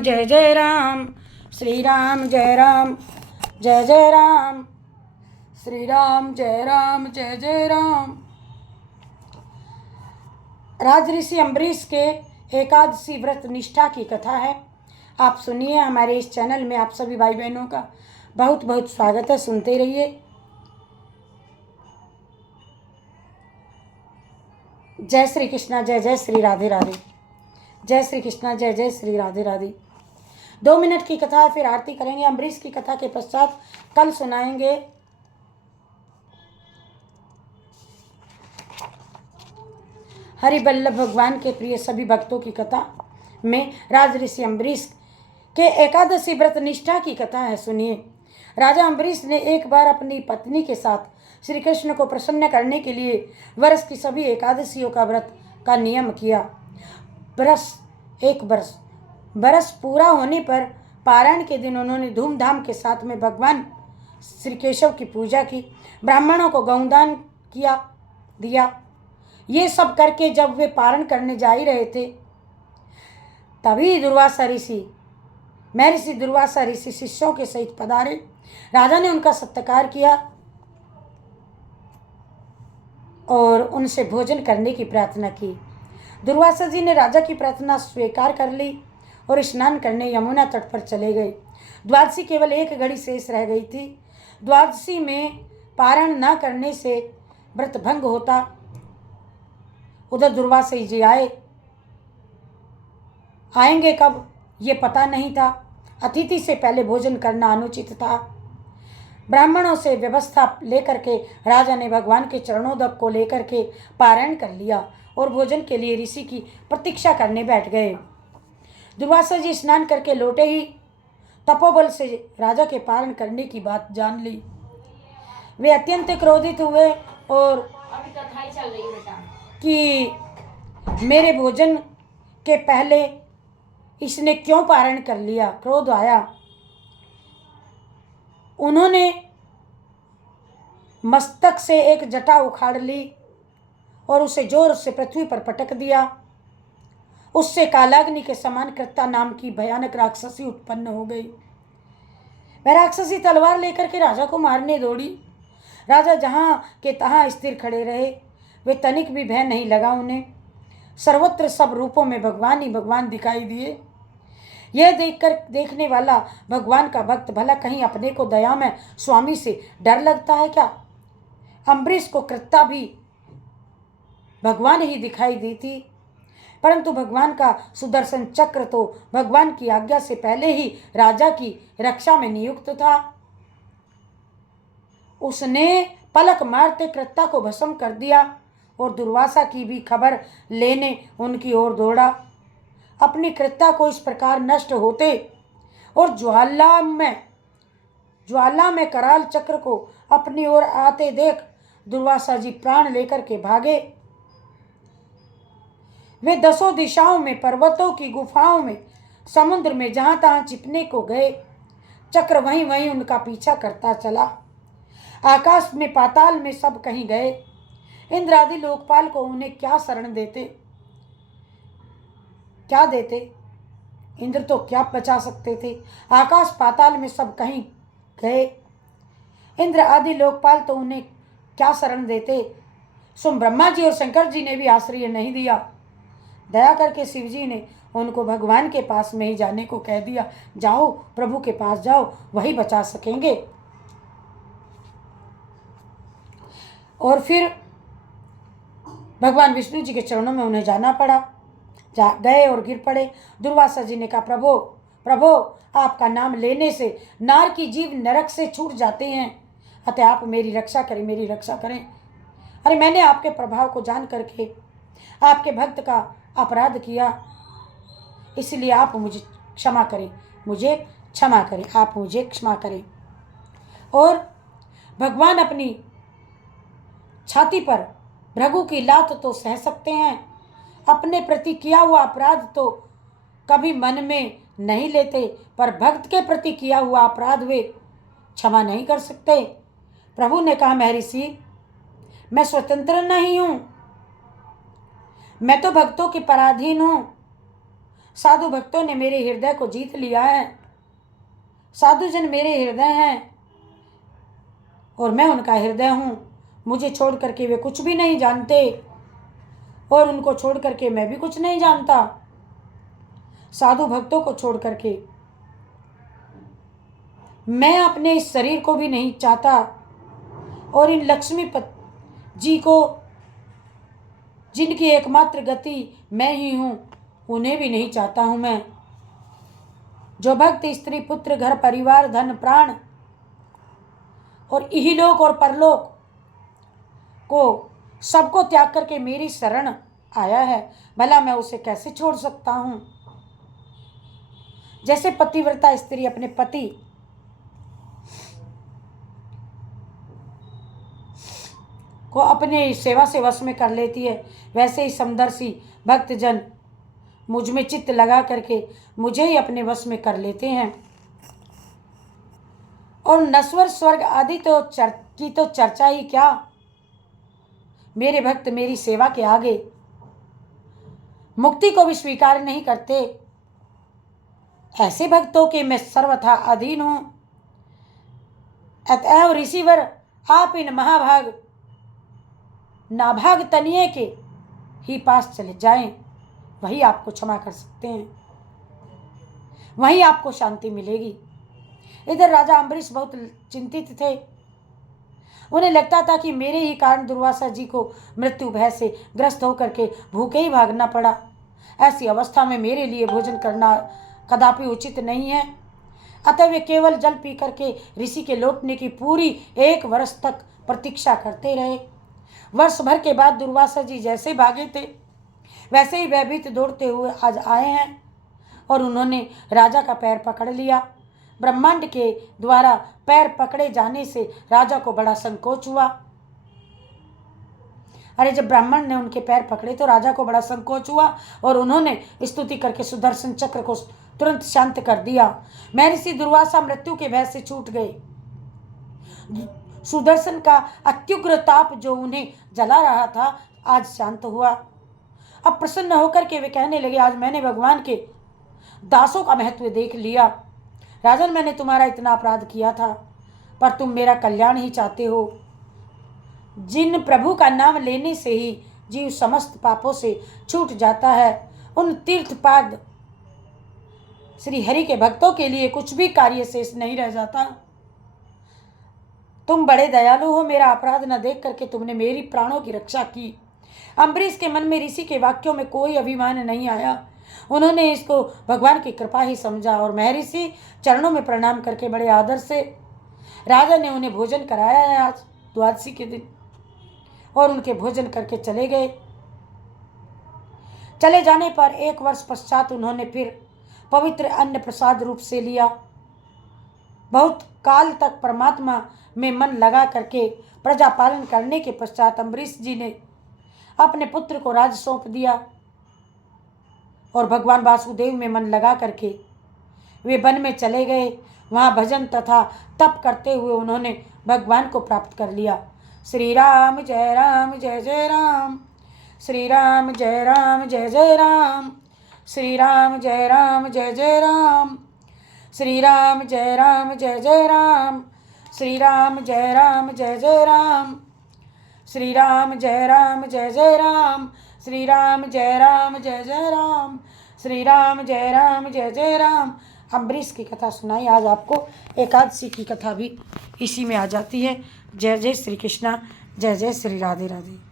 जय जय राम, श्री राम जय राम, जय जय राम, श्री राम जय राम, जय जय राम। राजऋषि अम्बरीश के एकादशी व्रत निष्ठा की कथा है। आप सुनिए। हमारे इस चैनल में आप सभी भाई बहनों का बहुत बहुत स्वागत है। सुनते रहिए। जय श्री कृष्णा, जय जय श्री राधे राधे। जय श्री कृष्णा, जय जय श्री राधे राधे। 2 मिनट की कथा है, फिर आरती करेंगे। अम्बरीश की कथा के पश्चात कल सुनाएंगे हरिवल्लभ भगवान के प्रिय सभी भक्तों की कथा में राजऋषि अम्बरीश के एकादशी व्रत निष्ठा की कथा है। सुनिए। राजा अम्बरीश ने एक बार अपनी पत्नी के साथ श्री कृष्ण को प्रसन्न करने के लिए वर्ष की सभी एकादशियों का व्रत का नियम किया। बरस पूरा होने पर पारायण के दिन उन्होंने धूमधाम के साथ में भगवान श्री केशव की पूजा की, ब्राह्मणों को गौदान दिया। ये सब करके जब वे पारण करने जा ही रहे थे, तभी महर्षि दुर्वासा ऋषि शिष्यों के सहित पधारे। राजा ने उनका सत्कार किया और उनसे भोजन करने की प्रार्थना की। दुर्वासा जी ने राजा की प्रार्थना स्वीकार कर ली और स्नान करने यमुना तट पर चले गए। द्वादशी केवल एक घड़ी शेष रह गई थी। द्वादशी में पारण न करने से व्रत भंग होता। उधर दुर्वासा जी आएंगे कब ये पता नहीं था। अतिथि से पहले भोजन करना अनुचित था। ब्राह्मणों से व्यवस्था लेकर के राजा ने भगवान के चरणोदक को लेकर के पारायण कर लिया और भोजन के लिए ऋषि की प्रतीक्षा करने बैठ गए। दुर्वासा जी स्नान करके लौटे ही तपोबल से राजा के पारण करने की बात जान ली। वे अत्यंत क्रोधित हुए और अभी कथा ही चल रही है बेटा कि मेरे भोजन के पहले इसने क्यों पारण कर लिया। क्रोध आया। उन्होंने मस्तक से एक जटा उखाड़ ली और उसे जोर से पृथ्वी पर पटक दिया। उससे कालाग्नि के समान कृत्ता नाम की भयानक राक्षसी उत्पन्न हो गई। वह राक्षसी तलवार लेकर के राजा को मारने दौड़ी। राजा जहां के तहां स्थिर खड़े रहे। वे तनिक भी भय नहीं लगा उन्हें। सर्वत्र सब रूपों में भगवान ही भगवान दिखाई दिए। यह देखने वाला भगवान का भक्त भला कहीं अपने को दया में स्वामी से डर लगता है क्या। अम्बरीश को कृत्ता भी भगवान ही दिखाई दी थी, परंतु भगवान का सुदर्शन चक्र तो भगवान की आज्ञा से पहले ही राजा की रक्षा में नियुक्त था। उसने पलक मारते कृत्ता को भस्म कर दिया और दुर्वासा की भी खबर लेने उनकी ओर दौड़ा। अपनी कृत्ता को इस प्रकार नष्ट होते और ज्वाला में कराल चक्र को अपनी ओर आते देख दुर्वासा जी प्राण लेकर के भागे। वे 10 दिशाओं में, पर्वतों की गुफाओं में, समुद्र में जहां तहां छिपने को गए। चक्र वहीं वहीं उनका पीछा करता चला। आकाश में, पाताल में सब कहीं गए। इंद्र आदि लोकपाल को उन्हें क्या शरण देते, क्या देते। इंद्र तो क्या बचा सकते थे। आकाश पाताल में सब कहीं गए। इंद्र आदि लोकपाल तो उन्हें क्या शरण देते। सुन ब्रह्मा जी और शंकर जी ने भी आश्रय नहीं दिया। दया करके शिव जी ने उनको भगवान के पास में ही जाने को कह दिया। जाओ, प्रभु के पास जाओ, वही बचा सकेंगे। और फिर भगवान विष्णु जी के चरणों में उन्हें जाना पड़ा। गए और गिर पड़े। दुर्वासा जी ने कहा, प्रभो आपका नाम लेने से नार की जीव नरक से छूट जाते हैं, अतः आप मेरी रक्षा करें, मेरी रक्षा करें। अरे मैंने आपके प्रभाव को जान करके आपके भक्त का अपराध किया, इसलिए आप मुझे क्षमा करें, आप मुझे क्षमा करें। और भगवान अपनी छाती पर भृगु की लात तो सह सकते हैं, अपने प्रति किया हुआ अपराध तो कभी मन में नहीं लेते, पर भक्त के प्रति किया हुआ अपराध वे क्षमा नहीं कर सकते। प्रभु ने कहा, महर्षि मैं स्वतंत्र नहीं हूं, मैं तो भक्तों की पराधीन हूं। साधु भक्तों ने मेरे हृदय को जीत लिया है। साधु जन मेरे हृदय हैं और मैं उनका हृदय हूँ। मुझे छोड़ करके वे कुछ भी नहीं जानते और उनको छोड़ करके मैं भी कुछ नहीं जानता। साधु भक्तों को छोड़ करके मैं अपने इस शरीर को भी नहीं चाहता और इन लक्ष्मीपति जी को, जिनकी एकमात्र गति मैं ही हूँ, उन्हें भी नहीं चाहता हूँ मैं। जो भक्त स्त्री पुत्र घर परिवार धन प्राण और इहलोक और परलोक को सबको त्याग करके मेरी शरण आया है, भला मैं उसे कैसे छोड़ सकता हूँ। जैसे पतिव्रता स्त्री अपने पति को अपने सेवा से वश में कर लेती है, वैसे ही समदर्शी भक्तजन मुझ में चित्त लगा करके मुझे ही अपने वश में कर लेते हैं। और नश्वर स्वर्ग आदि की तो चर्चा ही क्या। मेरे भक्त मेरी सेवा के आगे मुक्ति को भी स्वीकार नहीं करते। ऐसे भक्तों के मैं सर्वथा अधीन हूँ। अतएव ऋषिवर आप इन महाभाग नाभाग तनिए के ही पास चले जाएं, वही आपको क्षमा कर सकते हैं, वही आपको शांति मिलेगी। इधर राजा अम्बरीश बहुत चिंतित थे। उन्हें लगता था कि मेरे ही कारण दुर्वासा जी को मृत्यु भय से ग्रस्त होकर के भूखे ही भागना पड़ा। ऐसी अवस्था में मेरे लिए भोजन करना कदापि उचित नहीं है। अतः वे केवल जल पी करके ऋषि के लौटने की पूरी 1 वर्ष तक प्रतीक्षा करते रहे। वर्ष भर के बाद दुर्वासा जी जैसे भागे थे वैसे ही भयभीत दौड़ते हुए आज आए हैं और उन्होंने राजा का पैर पकड़ लिया। ब्रह्मांड के द्वारा पैर पकड़े जाने से राजा को बड़ा संकोच हुआ। अरे जब ब्राह्मण ने उनके पैर पकड़े तो राजा को बड़ा संकोच हुआ और उन्होंने स्तुति करके सुदर्शन चक्र को तुरंत शांत कर दिया। महर्षि दुर्वासा मृत्यु के भय से छूट गए। सुदर्शन का अत्युग्र ताप जो उन्हें जला रहा था आज शांत हुआ। अब प्रसन्न होकर के वे कहने लगे, आज मैंने भगवान के दासों का महत्व देख लिया। राजन, मैंने तुम्हारा इतना अपराध किया था पर तुम मेरा कल्याण ही चाहते हो। जिन प्रभु का नाम लेने से ही जीव समस्त पापों से छूट जाता है, उन तीर्थपाद श्री हरि के भक्तों के लिए कुछ भी कार्य शेष नहीं रह जाता। तुम बड़े दयालु हो। मेरा अपराध न देख करके तुमने मेरी प्राणों की रक्षा की। अम्बरीश के मन में ऋषि के वाक्यों में कोई अभिमान नहीं आया। उन्होंने इसको भगवान की कृपा ही समझा और महर्षि चरणों में प्रणाम करके बड़े आदर से राजा ने उन्हें भोजन कराया है आज द्वादशी के दिन, और उनके भोजन करके चले गए। चले जाने पर 1 वर्ष पश्चात उन्होंने फिर पवित्र अन्न प्रसाद रूप से लिया। बहुत काल तक परमात्मा में मन लगा करके प्रजा पालन करने के पश्चात अम्बरीश जी ने अपने पुत्र को राज सौंप दिया और भगवान वासुदेव में मन लगा करके वे वन में चले गए। वहाँ भजन तथा तप करते हुए उन्होंने भगवान को प्राप्त कर लिया। श्री राम जय जय राम, श्री राम जय जय राम, श्री राम जय जय राम, श्री राम जय जय राम, श्री राम जय जय राम, श्री राम जय जय राम, श्री राम जय जय राम, श्री राम जय जय राम। अम्बरीश की कथा सुनाई। आज आपको एकादशी की कथा भी इसी में आ जाती है। जय जय श्री कृष्णा, जय जय श्री राधे राधे।